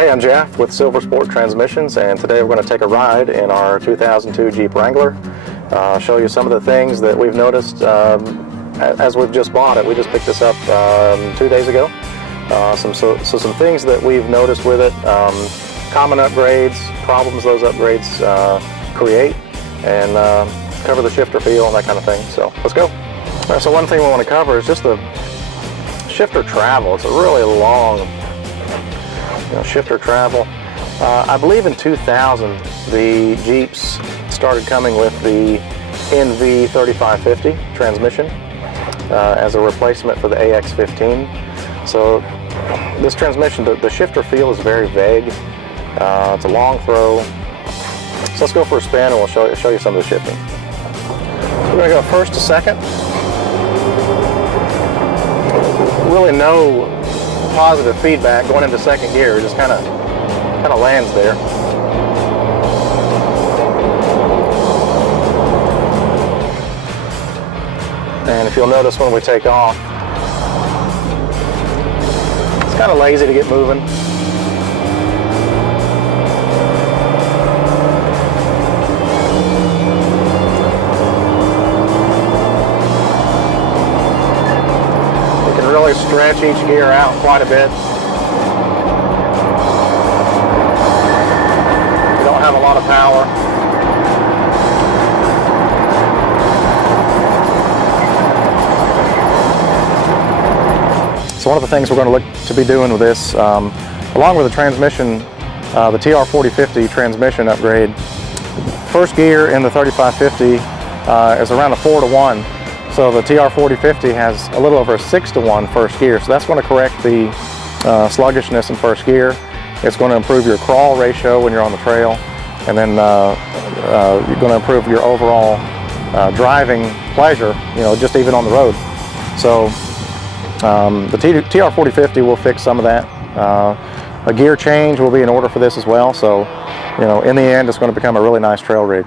Hey, I'm Jeff with Silver Sport Transmissions, and today we're going to take a ride in our 2002 Jeep Wrangler. Show you some of the things that we've noticed as we've just bought it. We just picked this up 2 days ago. Some things that we've noticed with it, common upgrades, problems those upgrades create, and cover the shifter feel and that kind of thing. So let's go. All right, so one thing we want to cover is just the shifter travel. It's a really long shifter travel. I believe in 2000 the Jeeps started coming with the NV 3550 transmission as a replacement for the AX15. So this transmission, the shifter feel is very vague. It's a long throw. So let's go for a spin and we'll show you some of the shifting. So we're going to go first to second. Really no positive feedback going into second gear. It just kind of lands there. And if you'll notice when we take off, it's kind of lazy to get moving. Really stretch each gear out quite a bit. You don't have a lot of power. So one of the things we're going to look to be doing with this, along with the transmission, the TR4050 transmission upgrade, first gear in the 3550 is around a 4-to-1. So the TR4050 has a little over a 6-to-1 first gear. So that's going to correct the sluggishness in first gear. It's going to improve your crawl ratio when you're on the trail. And then you're going to improve your overall driving pleasure, just even on the road. So the TR4050 will fix some of that. A gear change will be in order for this as well. So, in the end, it's going to become a really nice trail rig.